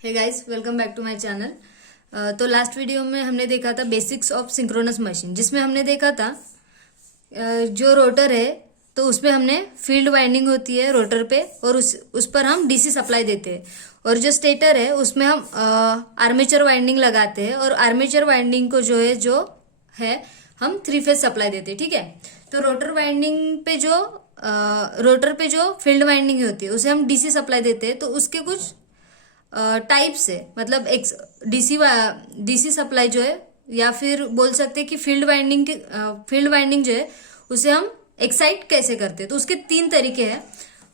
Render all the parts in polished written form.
Hey guys, welcome back to my channel. तो last video में हमने देखा था बेसिक्स ऑफ सिंक्रोनस मशीन, जिसमें हमने देखा था जो रोटर है तो उसमें हमने फील्ड वाइंडिंग होती है रोटर पे, और उस पर हम डीसी सप्लाई देते हैं। और जो स्टेटर है उसमें हम आर्मेचर वाइंडिंग लगाते हैं, और आर्मेचर वाइंडिंग को जो है हम 3 फेज सप्लाई देते हैं। ठीक है, तो रोटर पे जो फील्ड वाइंडिंग होती है उसे हम डीसी सप्लाई देते हैं। तो उसके कुछ टाइप से, मतलब डीसी सप्लाई जो है, या फिर बोल सकते हैं कि फील्ड वाइंडिंग जो है उसे हम एक्साइट कैसे करते हैं। तो उसके 3 तरीके हैं।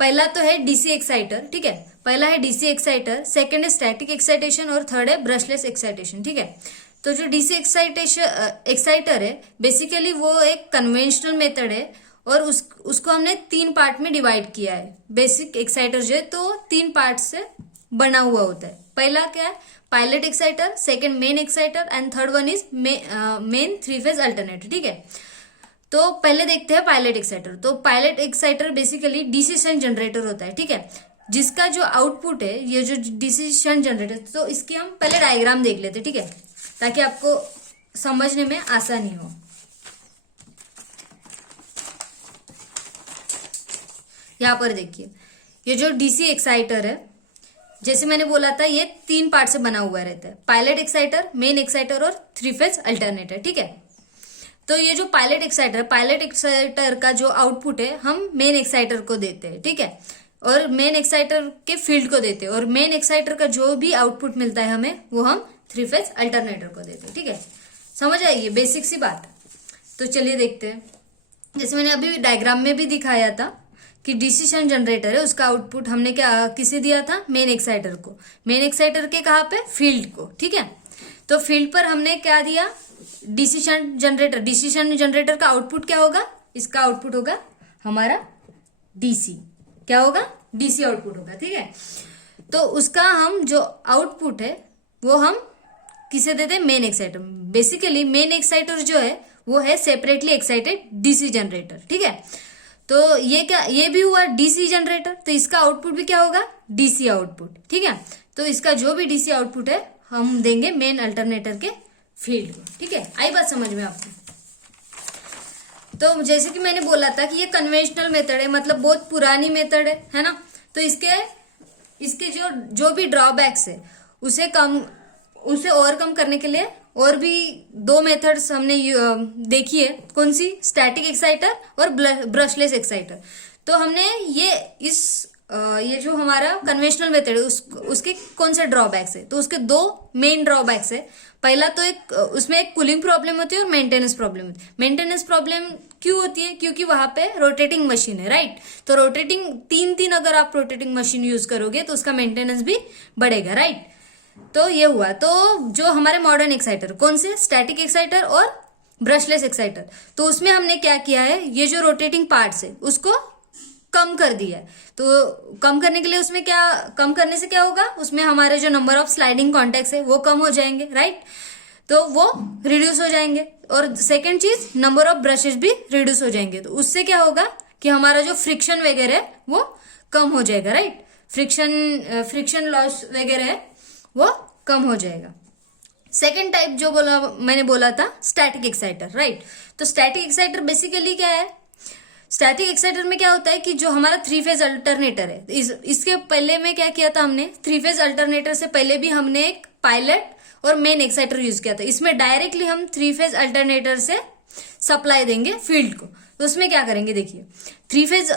पहला तो है डीसी एक्साइटर। ठीक है, पहला है डीसी एक्साइटर, सेकंड है स्टैटिक एक्साइटेशन, और थर्ड है ब्रशलेस एक्साइटेशन। ठीक है, तो जो डीसी एक्साइटर है बेसिकली वो एक कन्वेंशनल मेथड है, और उसको हमने 3 पार्ट में डिवाइड किया है। बेसिक एक्साइटर जो है तो 3 पार्ट से बना हुआ होता है। पहला क्या है? Pilot exciter, second main exciter, and third one is main 3 phase alternator. ठीक है, तो पहले देखते हैं पायलट एक्साइटर। तो pilot exciter basically DC shunt generator होता है। ठीक है, जिसका जो आउटपुट है, ये जो डीसी शंट जनरेटर, तो इसकी हम पहले डायग्राम देख लेते हैं। ठीक है, ताकि आपको समझने में आसानी हो। यहां पर देखिए, ये जो डीसी एक्साइटर है, जैसे मैंने बोला था, ये 3 पार्ट से बना हुआ रहता है। पायलट एक्साइटर, मेन एक्साइटर और 3 फेज अल्टरनेटर। ठीक है, तो ये जो पायलट एक्साइटर का जो आउटपुट है हम मेन एक्साइटर को देते हैं। ठीक है, और मेन एक्साइटर के फील्ड को देते हैं, और मेन एक्साइटर का जो भी आउटपुट मिलता है हमें, वो हम 3 फेज अल्टरनेटर को देते हैं। ठीक है, समझ आएगी बेसिक सी बात। तो चलिए देखते हैं। जैसे मैंने अभी डायग्राम में भी दिखाया था कि डीसी शंट जनरेटर है, उसका आउटपुट हमने किसे दिया था? मेन एक्साइटर को। मेन एक्साइटर के कहाँ पे? फील्ड को। ठीक है, तो फील्ड पर हमने क्या दिया? DC shunt generator. DC shunt generator का आउटपुट क्या होगा? इसका आउटपुट होगा हमारा डीसी। क्या होगा? डीसी आउटपुट होगा। ठीक है, तो उसका हम जो आउटपुट है वो हम किसे देते हैं? Main exciter. Basically main exciter जो है वो है सेपरेटली एक्साइटेड डीसी जनरेटर। ठीक है, तो ये भी हुआ डीसी जनरेटर, तो इसका आउटपुट भी क्या होगा? DC output. ठीक है, तो इसका जो भी डीसी आउटपुट है हम देंगे मेन अल्टरनेटर के फील्ड को। ठीक है, आई बात समझ में आपको? तो जैसे कि मैंने बोला था कि ये कन्वेंशनल मेथड है, मतलब बहुत पुरानी मेथड है ना। तो इसके जो भी ड्रॉबैक्स है उसे ओवरकम करने के लिए और भी 2 मेथड्स हमने देखी है। कौन सी? स्टैटिक एक्साइटर और ब्रशलेस एक्साइटर। तो हमने ये जो हमारा कन्वेंशनल मेथड है उसके कौन से ड्रॉबैक्स है? तो उसके 2 मेन ड्रॉबैक्स है। पहला तो उसमें एक कूलिंग प्रॉब्लम होती है और मेंटेनेंस प्रॉब्लम होती है। मेंटेनेंस प्रॉब्लम क्यों होती है? क्योंकि वहां पे रोटेटिंग मशीन है, राइट। तो रोटेटिंग तीन अगर आप रोटेटिंग मशीन यूज करोगे तो उसका मेंटेनेंस भी बढ़ेगा, राइट। तो ये हुआ। तो जो हमारे मॉडर्न एक्साइटर कौन से? स्टैटिक एक्साइटर और ब्रशलेस एक्साइटर। तो उसमें हमने क्या किया है? ये जो रोटेटिंग पार्ट्स है उसको कम कर दिया है। तो कम करने के लिए उसमें कम करने से क्या होगा? उसमें हमारे जो नंबर ऑफ स्लाइडिंग कॉन्टेक्ट्स है वो कम हो जाएंगे, राइट। तो वो रिड्यूस हो जाएंगे। और सेकेंड चीज, नंबर ऑफ ब्रशेस भी रिड्यूस हो जाएंगे। तो उससे क्या होगा कि हमारा जो फ्रिक्शन वगैरह है वो कम हो जाएगा, राइट। फ्रिक्शन लॉस वगैरह है वो कम हो जाएगा। सेकेंड टाइप जो मैंने बोला था, स्टैटिक एक्साइटर, राइट। तो स्टैटिक एक्साइटर बेसिकली क्या है? स्टैटिक एक्साइटर में क्या होता है कि जो हमारा 3 फेज अल्टरनेटर है, इसके पहले में क्या किया था हमने? 3 फेज अल्टरनेटर से पहले भी हमने एक पायलट और मेन एक्साइटर यूज किया था। इसमें डायरेक्टली हम 3 फेज अल्टरनेटर से सप्लाई देंगे फील्ड को। तो उसमें क्या करेंगे? देखिए, 3 फेज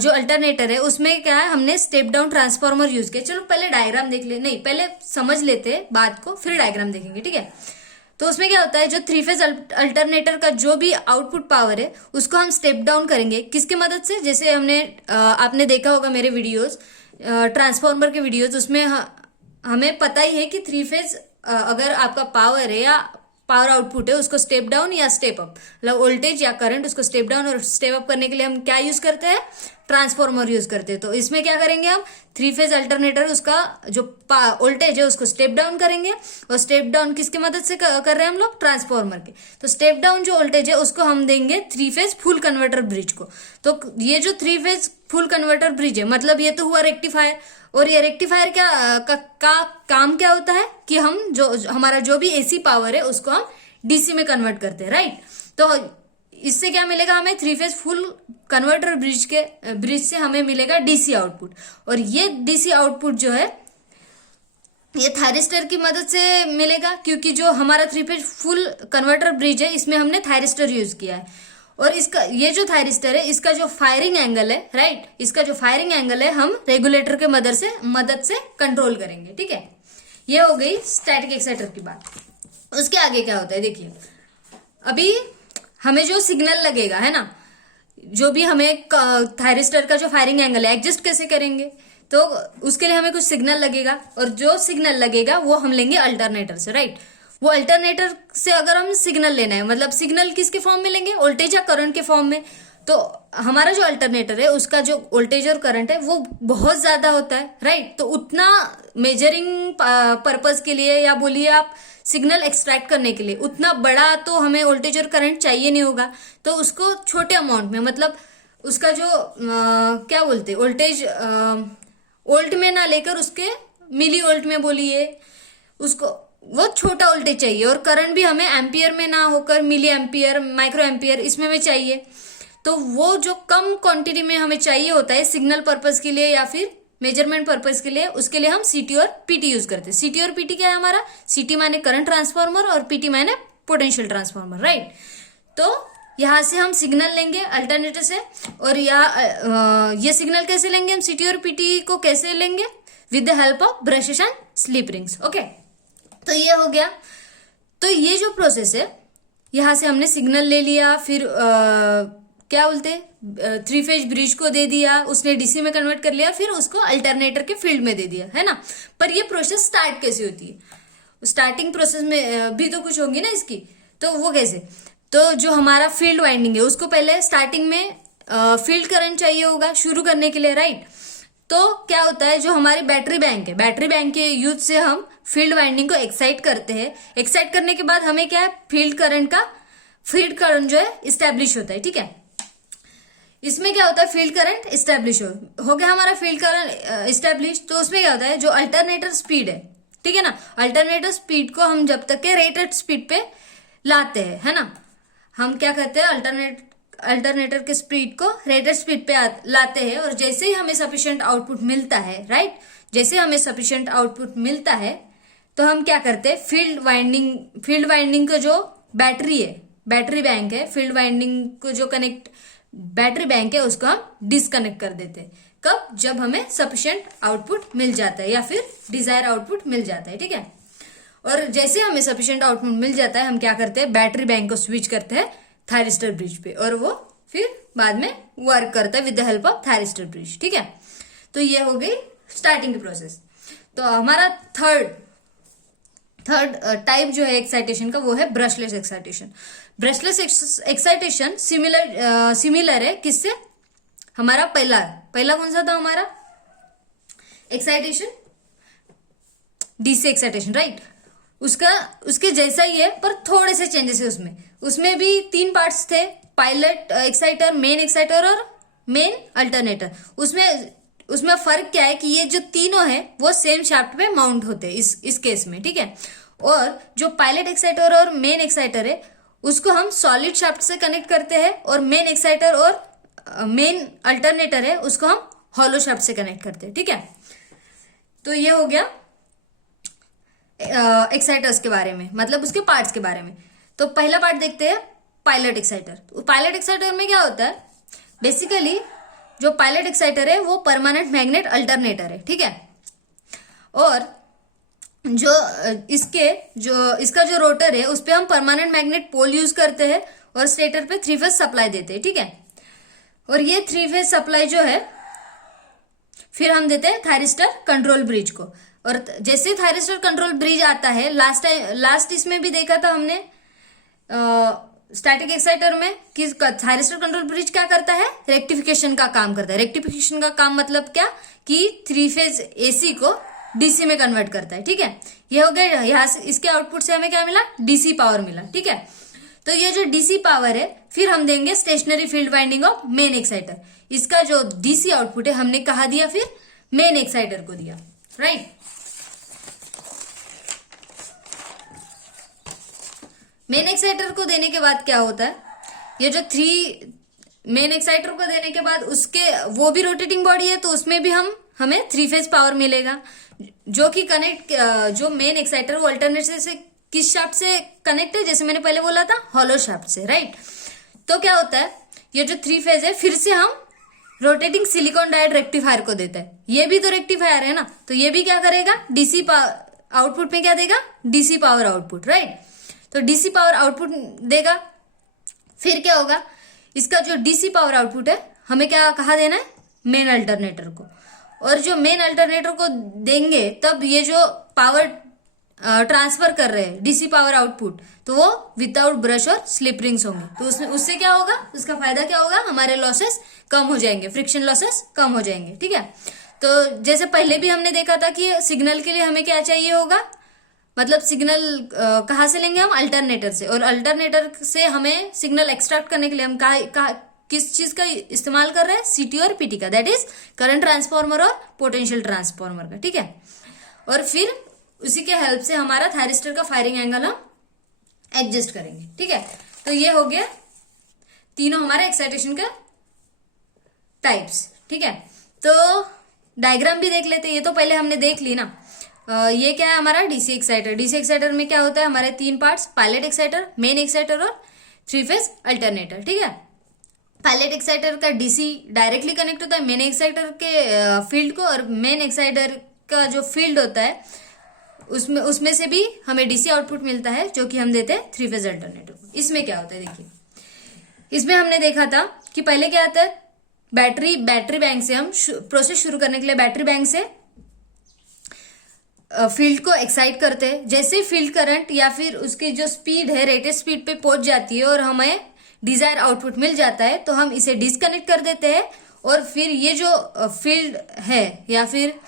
जो अल्टरनेटर है उसमें क्या है? हमने स्टेप डाउन ट्रांसफार्मर यूज किया। चलो पहले डायग्राम देख ले, नहीं पहले समझ लेते हैं बात को, फिर डायग्राम देखेंगे। ठीक है, तो उसमें क्या होता है? जो 3 फेज अल्टरनेटर का जो भी आउटपुट पावर है उसको हम स्टेप डाउन करेंगे। किसकी मदद से? जैसे आपने देखा होगा मेरे वीडियोस, ट्रांसफार्मर के वीडियोस, उसमें हमें पता ही है कि 3 फेज अगर आपका पावर है या पावर आउटपुट है उसको स्टेप डाउन या स्टेप अप, मतलब वोल्टेज या करंट, उसको स्टेप डाउन और स्टेप अप करने के लिए हम क्या यूज करते हैं? ट्रांसफॉर्मर यूज करते हैं। तो इसमें क्या करेंगे हम, 3 फेज अल्टरनेटर उसका जो वोल्टेज है उसको स्टेप डाउन करेंगे, और स्टेप डाउन किसकी मदद से कर रहे हैं हम लोग, ट्रांसफॉर्मर के। तो स्टेप डाउन जो वोल्टेज है उसको हम देंगे 3 फेज फुल कन्वर्टर ब्रिज को। तो ये जो 3 फेज फुल कन्वर्टर ब्रिज है, मतलब ये तो हुआ रेक्टिफायर, और ये रेक्टिफायर का काम क्या होता है कि हम हमारा जो भी एसी पावर है उसको हम डीसी में कन्वर्ट करते हैं, राइट। तो इससे क्या मिलेगा हमें, 3 फेज फुल कन्वर्टर ब्रिज से हमें मिलेगा डीसी आउटपुट। और ये डीसी आउटपुट जो है ये थायरिस्टर की मदद से मिलेगा, क्योंकि जो हमारा 3 फेज फुल कन्वर्टर ब्रिज है इसमें हमने थायरिस्टर यूज किया है। और इसका ये जो थायरिस्टर है इसका जो फायरिंग एंगल है, राइट, इसका जो फायरिंग एंगल है हम रेगुलेटर के मदद से कंट्रोल करेंगे, ठीक है। ये हो गई स्टैटिक एक्साइटर की बात। उसके आगे क्या होता है देखिए, अभी हमें जो सिग्नल लगेगा है ना, जो भी हमें थायरिस्टर का जो फायरिंग एंगल है एडजस्ट कैसे करेंगे, तो उसके लिए हमें कुछ सिग्नल लगेगा, और जो सिग्नल लगेगा वो हम लेंगे अल्टरनेटर से, राइट। वो अल्टरनेटर से अगर हम सिग्नल लेना है, मतलब सिग्नल किसके फॉर्म में लेंगे, वोल्टेज या करंट के फॉर्म में। तो हमारा जो अल्टरनेटर है उसका जो वोल्टेज और करंट है वो बहुत ज्यादा होता है, राइट। तो उतना मेजरिंग पर्पज के लिए या बोलिए आप सिग्नल एक्सट्रैक्ट करने के लिए उतना बड़ा तो हमें वोल्टेज और करंट चाहिए नहीं होगा। तो उसको छोटे अमाउंट में, मतलब उसका जो क्या बोलते हैं वोल्टेज, वोल्ट में ना लेकर उसके मिली वोल्ट में बोलिए, उसको वो छोटा वोल्टेज चाहिए। और करंट भी हमें एम्पियर में ना होकर मिली एम्पियर, माइक्रो एम्पियर इसमें में चाहिए। तो वो जो कम क्वांटिटी में हमें चाहिए होता है सिग्नल पर्पज के लिए या फिर मेजरमेंट पर्पज के लिए, उसके लिए हम सीटी और पीटी यूज करते हैं। सीटी और पीटी क्या है हमारा, सीटी माने करंट ट्रांसफार्मर और पीटी माने पोटेंशियल ट्रांसफार्मर, राइट। तो यहां से हम सिग्नल लेंगे अल्टरनेटर से, और ये सिग्नल कैसे लेंगे हम, सीटी और पीटी को कैसे लेंगे, with the help of brushes and slip rings, okay. तो ये हो गया। तो ये जो प्रोसेस है, यहां से हमने सिग्नल ले लिया, फिर क्या बोलते 3 फेज ब्रिज को दे दिया, उसने डीसी में कन्वर्ट कर लिया, फिर उसको अल्टरनेटर के फील्ड में दे दिया, है ना। पर ये प्रोसेस स्टार्ट कैसे होती है, स्टार्टिंग प्रोसेस में भी तो कुछ होगी ना इसकी, तो वो कैसे, तो जो हमारा फील्ड वाइंडिंग है उसको पहले स्टार्टिंग में फील्ड करंट चाहिए होगा शुरू करने के लिए, राइट। तो क्या होता है, जो हमारी बैटरी बैंक है, बैटरी बैंक के यूज से हम फील्ड वाइंडिंग को एक्साइट करते हैं। एक्साइट करने के बाद हमें क्या है, फील्ड करंट जो है इस्टेब्लिश होता है, ठीक है। इसमें क्या होता है, फील्ड करंट इस्टेब्लिश हो गया हमारा फील्ड करंट इस्टेब्लिश। तो उसमें क्या होता है, जो अल्टरनेटर स्पीड है, ठीक है ना, अल्टरनेटर स्पीड को हम जब तक के रेटेड स्पीड पे लाते हैं, है ना, हम क्या कहते हैं अल्टरनेटर के स्पीड को रेटेड स्पीड पे लाते हैं। और जैसे ही हमें सफिशिएंट आउटपुट मिलता है, राइट, जैसे हमें सफिशिएंट आउटपुट मिलता है तो हम क्या करते हैं, फील्ड वाइंडिंग को जो बैटरी है, बैटरी बैंक है, फील्ड वाइंडिंग को जो बैटरी बैंक है उसको हम डिस्कनेक्ट कर देते हैं। कब, जब हमें सफिशिएंट आउटपुट मिल जाता है या फिर डिजायर आउटपुट मिल जाता है, ठीक है। और जैसे हमें सफिशिएंट आउटपुट मिल जाता है हम क्या करते हैं, बैटरी बैंक को स्विच करते हैं थायरिस्टर ब्रिज पे, और वो फिर बाद में वर्क करता है with the help of thyristor bridge, ठीक है। तो ये हो गई स्टार्टिंग की प्रोसेस। तो हमारा थर्ड टाइप जो है एक्साइटेशन का वो है brushless excitation. Brushless excitation similar है किससे, हमारा पहला कौन सा था हमारा एक्साइटेशन, डीसी एक्साइटेशन, राइट। उसके जैसा ही है पर थोड़े से चेंजेस है उसमें भी 3 पार्ट्स थे, पायलट एक्साइटर, मेन एक्साइटर और मेन अल्टरनेटर। उसमें फर्क क्या है कि ये जो तीनों है वो सेम शाफ्ट पे माउंट होते हैं इस केस में, ठीक है। और जो पायलट एक्साइटर और मेन एक्साइटर है उसको हम सॉलिड शाफ्ट से कनेक्ट करते हैं, और मेन एक्साइटर और मेन अल्टरनेटर है उसको हम हॉलो शाफ्ट से कनेक्ट करते हैं, ठीक है। तो ये हो गया एक्साइटर्स के बारे में, मतलब उसके पार्ट्स के बारे में। तो पहला पार्ट देखते हैं पायलट एक्साइटर। पायलट एक्साइटर में क्या होता है, बेसिकली जो पायलट एक्साइटर है वो परमानेंट मैग्नेट अल्टरनेटर है, ठीक है। और जो इसका जो रोटर है उस पे हम परमानेंट मैग्नेट पोल यूज करते हैं और स्टेटर पे 3 फेज सप्लाई देते हैं, ठीक है। और ये 3 फेज सप्लाई जो है फिर हम देते हैं थायरिस्टर कंट्रोल ब्रिज को। और जैसे थायरिस्टर कंट्रोल ब्रिज आता है, लास्ट इसमें भी देखा था हमने, स्टैटिक एक्साइटर में किस थायरिस्टर कंट्रोल ब्रिज क्या करता है, रेक्टिफिकेशन का काम करता है। रेक्टिफिकेशन का काम मतलब क्या कि 3 फेज एसी को डीसी में कन्वर्ट करता है। ठीक है, ये हो गया। यहाँ से इसके आउटपुट से हमें क्या मिला, डीसी पावर मिला। ठीक है, तो ये जो डीसी पावर है फिर हम देंगे stationary field winding of main exciter. इसका जो डीसी आउटपुट है हमने कहा दिया, फिर मेन एक्साइटर को दिया, राइट। मेन एक्साइटर को देने के बाद क्या होता है, ये जो 3 मेन एक्साइटर को देने के बाद उसके वो भी रोटेटिंग बॉडी है, तो उसमें भी हमें 3 फेज पावर मिलेगा, जो कि कनेक्ट जो मेन एक्साइटर वो अल्टरनेटर से किस शाफ्ट से कनेक्ट है, जैसे मैंने पहले बोला था हॉलो शाफ्ट से, राइट। तो क्या होता है, ये जो 3 फेज है फिर से हम रोटेटिंग सिलिकॉन डायोड रेक्टिफायर को देता है। ये भी तो रेक्टिफायर है ना, तो ये भी क्या करेगा, डीसी आउटपुट में क्या देगा, डीसी पावर आउटपुट, राइट। तो डीसी पावर आउटपुट देगा। फिर क्या होगा, इसका जो डीसी पावर आउटपुट है हमें क्या कहा देना है, मेन अल्टरनेटर को। और जो मेन अल्टरनेटर को देंगे तब ये जो पावर ट्रांसफर कर रहे हैं डीसी पावर आउटपुट, तो वो विदाउट ब्रश और स्लिप रिंग्स होंगे। तो उससे क्या होगा, उसका फायदा क्या होगा, हमारे लॉसेस कम हो जाएंगे, फ्रिक्शन लॉसेस कम हो जाएंगे। ठीक है, तो जैसे पहले भी हमने देखा था कि सिग्नल के लिए हमें क्या चाहिए होगा, मतलब सिग्नल कहाँ से लेंगे हम, अल्टरनेटर से। और अल्टरनेटर से हमें सिग्नल एक्सट्रैक्ट करने के लिए हम किस चीज का इस्तेमाल कर रहे हैं, सीटी और पीटी का, दैट इज करंट ट्रांसफार्मर और पोटेंशियल ट्रांसफार्मर का। ठीक है, और फिर उसी के हेल्प से हमारा थायरिस्टर का फायरिंग एंगल हम एडजस्ट करेंगे। ठीक है, तो ये हो गया तीनों हमारे एक्साइटेशन का टाइप्स। ठीक है, तो डायग्राम भी देख लेते हैं, ये तो पहले हमने देख ली ना। ये क्या है हमारा डीसी एक्साइटर। डीसी एक्साइटर में क्या होता है, हमारे 3 parts, pilot exciter, main exciter और 3 फेज अल्टरनेटर। ठीक है, पायलट एक्साइटर का डीसी डायरेक्टली कनेक्ट होता है मेन एक्साइटर के फील्ड को, और मेन एक्साइटर का जो फील्ड होता है उसमें से भी हमें डीसी आउटपुट मिलता है, जो कि हम देते हैं 3 फेज अल्टरनेटर को। इसमें क्या होता है देखिए, इसमें हमने देखा था कि पहले क्या आता है, बैटरी बैंक से हम प्रोसेस शुरू करने के लिए बैटरी बैंक से फील्ड को एक्साइट करते हैं। जैसे ही फील्ड करंट या फिर उसकी जो स्पीड है रेटेड स्पीड पे पहुंच जाती है और हमें डिजायर आउटपुट मिल जाता है, तो हम इसे डिस्कनेक्ट कर देते हैं। और फिर ये जो फील्ड है या फिर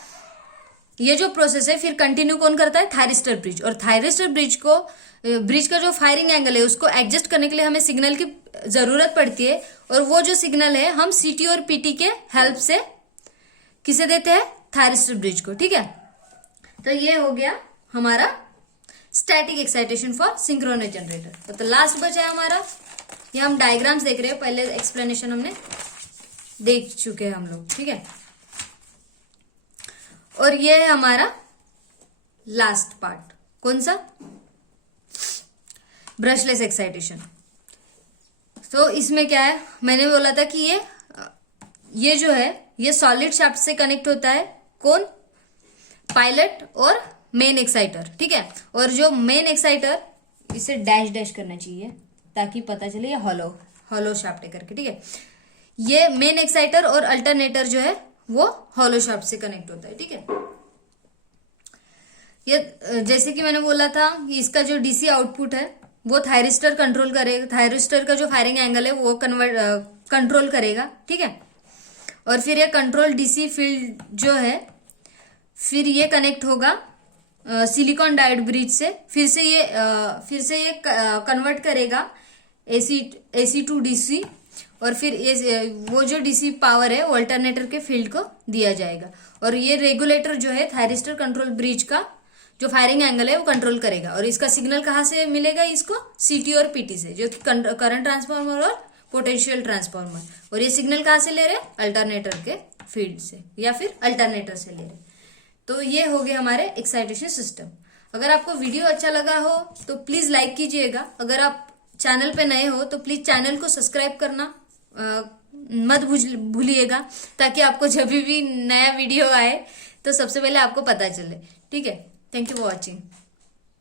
ये जो प्रोसेस है फिर कंटिन्यू कौन करता है, थायरिस्टर ब्रिज। और थायरिस्टर ब्रिज का जो फायरिंग एंगल है उसको एडजस्ट करने के लिए हमें सिग्नल की जरूरत पड़ती है। और वो जो सिग्नल है हम सीटी और पीटी के हेल्प से किसे देते हैं, थायरिस्टर ब्रिज को। ठीक है, तो ये हो गया हमारा static excitation for synchronous generator. तो लास्ट बचा है हमारा, ये हम डायग्राम्स देख रहे हैं, पहले एक्सप्लेनेशन हमने देख चुके हैं हम लोग। ठीक है, और ये है हमारा लास्ट पार्ट, कौन सा, ब्रशलेस एक्साइटेशन। तो इसमें क्या है, मैंने बोला था कि ये जो है ये सॉलिड शाफ्ट से कनेक्ट होता है, कौन, पायलट और मेन एक्साइटर। ठीक है, और जो मेन एक्साइटर, इसे डैश डैश करना चाहिए ताकि पता चले ये हॉलो शाफ्ट है करके। ठीक है, ये मेन एक्साइटर और अल्टरनेटर जो है वो हॉलो शाफ्ट से कनेक्ट होता है। ठीक है, ये जैसे कि मैंने बोला था कि इसका जो डीसी आउटपुट है वो थायरिस्टर कंट्रोल करेगा, थायरिस्टर का जो फायरिंग एंगल है वो कंट्रोल करेगा। ठीक है, और फिर ये कंट्रोल डीसी फील्ड जो है फिर ये कनेक्ट होगा सिलिकॉन डायोड ब्रिज से, फिर से ये कन्वर्ट करेगा एसी टू डीसी, और फिर वो जो डीसी पावर है वो अल्टरनेटर के फील्ड को दिया जाएगा। और ये रेगुलेटर जो है थायरिस्टर कंट्रोल ब्रिज का जो फायरिंग एंगल है वो कंट्रोल करेगा। और इसका सिग्नल कहाँ से मिलेगा, इसको सीटी और पीटी से, जो कि करंट ट्रांसफार्मर और पोटेंशियल ट्रांसफार्मर। और ये सिग्नल कहाँ से ले रहे हैं, अल्टरनेटर के फील्ड से या फिर अल्टरनेटर से ले रहे। तो ये हो गया हमारे एक्साइटेशन सिस्टम। अगर आपको वीडियो अच्छा लगा हो तो प्लीज लाइक कीजिएगा। अगर आप चैनल पे नए हो तो प्लीज चैनल को सब्सक्राइब करना मत भूलिएगा, ताकि आपको जब भी नया वीडियो आए तो सबसे पहले आपको पता चले। ठीक है, थैंक यू फॉर वॉचिंग।